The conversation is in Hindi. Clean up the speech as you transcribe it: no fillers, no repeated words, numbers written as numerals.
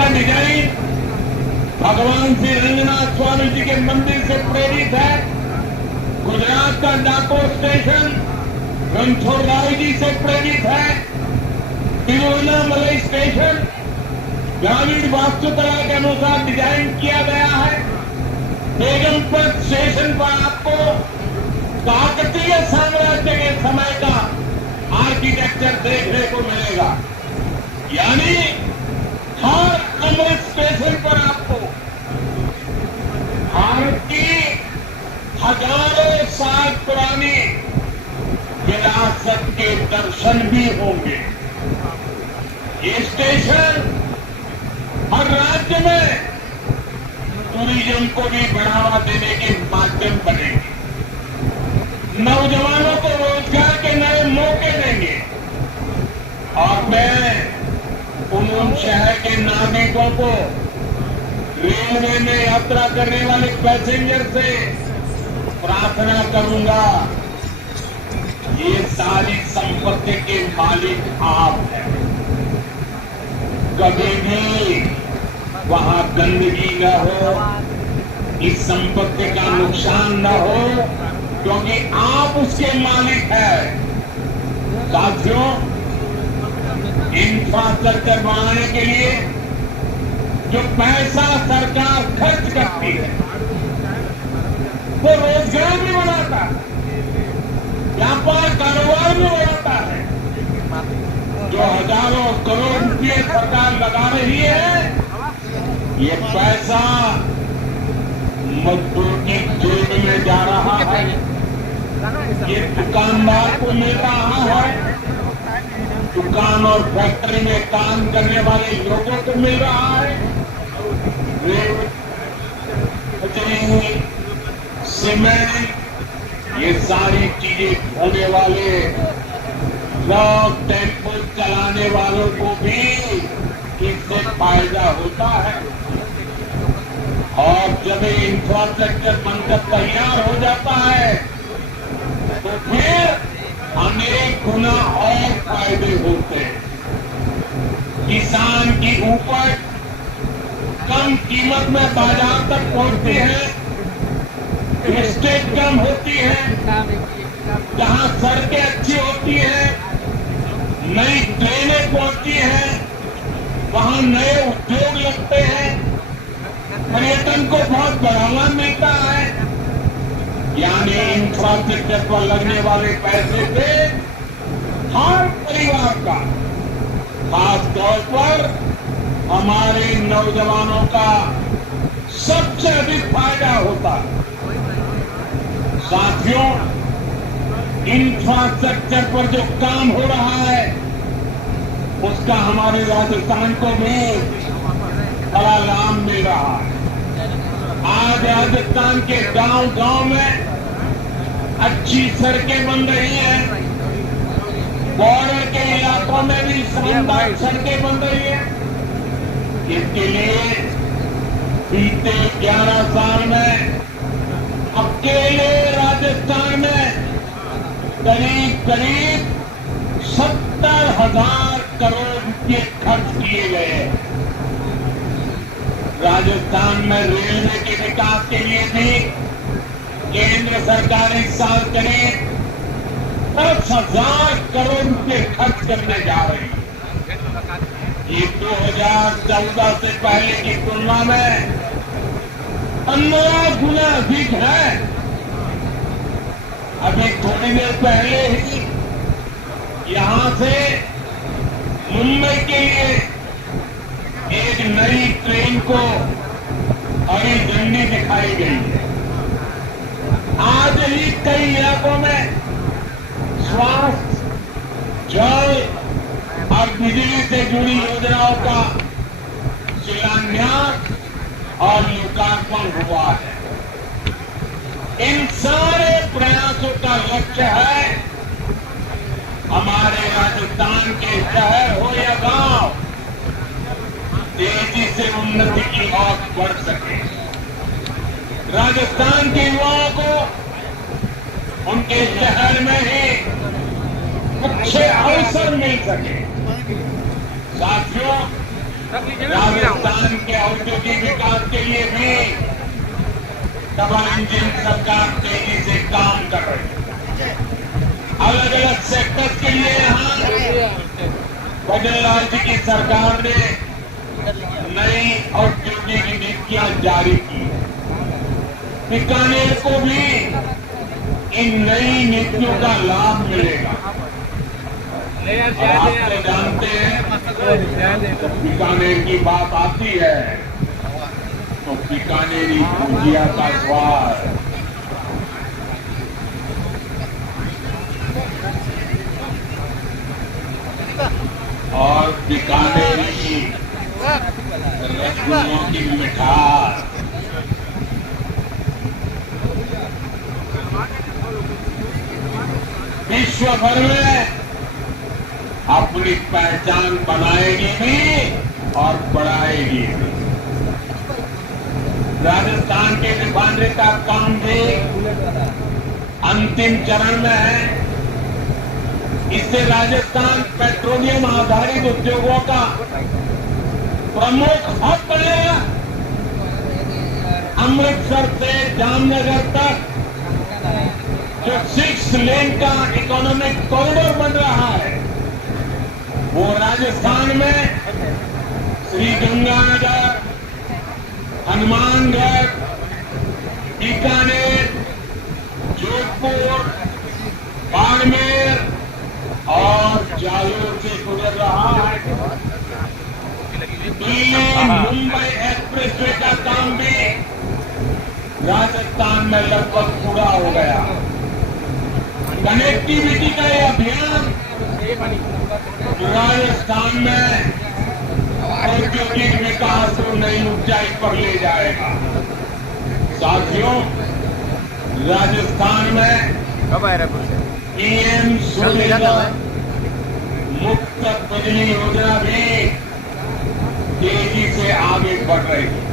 का डिजाइन भगवान श्री रंगनाथ स्वामी जी के मंदिर से प्रेरित है। गुजरात का डाकोर स्टेशन रणछोड़दास जी से प्रेरित है। तिरुवन्नामलई स्टेशन ग्रामीण वास्तुकला के अनुसार डिजाइन किया गया है। बेगमपत स्टेशन पर आपको काकतीय साम्राज्य के समय का आर्किटेक्चर देखने को मिलेगा। यानी हर अमृत स्टेशन पर आपको भारत की हजारों साल पुरानी विरासत के दर्शन भी होंगे। ये स्टेशन हर राज्य में टूरिज्म को भी बढ़ावा देने के माध्यम बनेंगे। नौजवानों को रोजगार के नए मौके देंगे। और मैं उन शहर के नागरिकों को रेलवे में यात्रा करने वाले पैसेंजर से प्रार्थना करूंगा, ये सारी संपत्ति के मालिक आप हैं। कभी भी वहां गंदगी न हो, इस संपत्ति का नुकसान न हो, क्योंकि आप उसके मालिक हैं। साथियों, इंफ्रास्ट्रक्चर बनाने के लिए जो पैसा सरकार खर्च करती है वो रोजगार भी बनाता है, व्यापार कारोबार भी बढ़ाता है। जो हजारों करोड़ रुपये सरकार लगा रही है, ये पैसा मजदूर की जेब में जा रहा है, ये दुकानदार को मिल रहा है, दुकान और फैक्ट्री में काम करने वाले लोगों को मिल रहा है। सीमेंट, ये सारी चीजें होने वाले ट्रक टेम्पो चलाने वालों को भी इससे फायदा होता है। और जब इंफ्रास्ट्रक्चर बनकर तैयार हो जाता है तो फिर अनेक गुना और फायदे होते हैं। किसान की उपज कम कीमत में बाजार तक पहुंचती है, वेस्टेज कम होती है, जहां सड़कें अच्छी होती हैं, नई ट्रेनें पहुंचती हैं, वहां नए उद्योग लगते हैं, पर्यटन को बहुत बढ़ावा मिलता है। यानी इंफ्रास्ट्रक्चर पर लगने वाले पैसे से हर परिवार का, खास तौर पर हमारे नौजवानों का सबसे अधिक फायदा होता है। साथियों, इंफ्रास्ट्रक्चर पर जो काम हो रहा है उसका हमारे राजस्थान को भी बड़ा लाभ मिल रहा है। आज राजस्थान के गांव-गांव में अच्छी सड़कें बन रही हैं, बॉर्डर के इलाकों में भी शानदार सड़कें बन रही हैं। इसके लिए बीते 11 साल में अकेले राजस्थान में करीब 70,000 करोड़ रुपये खर्च किए गए। राजस्थान में रेलवे के विकास के लिए भी केंद्र सरकार इस साल करीब 10,000 करोड़ रुपये खर्च करने जा रही है। ये 2014 से पहले की तुलना में 15 गुना अधिक है। अभी थोड़ी देर पहले ही यहां से मुंबई के लिए एक नई ट्रेन को हरी झंडी दिखाई गई है। आज ही कई इलाकों में स्वास्थ्य, जल और बिजली से जुड़ी योजनाओं का शिलान्यास और लोकार्पण हुआ है। इन सारे प्रयासों का लक्ष्य है हमारे राजस्थान के शहर हो या गांव तेजी से उन्नति की ओर बढ़ सके। राजस्थान के युवाओं को उनके शहर में ही अच्छे अवसर मिल सके। साथियों, राजस्थान के औद्योगिक विकास के लिए भी डबल इंजन सरकार तेजी से काम कर रही है। अलग अलग सेक्टर के लिए यहाँ बजरंग जी की सरकार ने नई औद्योगिक नीतियां जारी की। बीकानेर को भी इन नई नीतियों का लाभ मिलेगा। आप तो जानते हैं जब बीकानेर की बात आती है तो बीकानेरी भुजिया का स्वाद और बीकानेरी रसगुल्लों की मिठास विश्व भर में अपनी पहचान बनाएगी भी और बढ़ाएगी भी। राजस्थान के रिफाइनरी का काम भी अंतिम चरण में है। इससे राजस्थान पेट्रोलियम आधारित उद्योगों का प्रमुख हब बनेगा। अमृतसर से जामनगर तक जो 6 लेन का इकोनॉमिक कॉरिडोर बन रहा है वो राजस्थान में श्रीगंगानगर, हनुमानगढ़, बीकानेर, जोधपुर, बाड़मेर और जालोर से गुजर रहा है। दिल्ली मुंबई एक्सप्रेसवे का काम भी राजस्थान में लगभग पूरा हो गया। कनेक्टिविटी का यह अभियान राजस्थान में औद्योगिक विकास को नई ऊंचाई पर ले जाएगा। साथियों, राजस्थान में पीएम सूर्य मुफ्त बिजली योजना भी तेजी से आगे बढ़ रही है।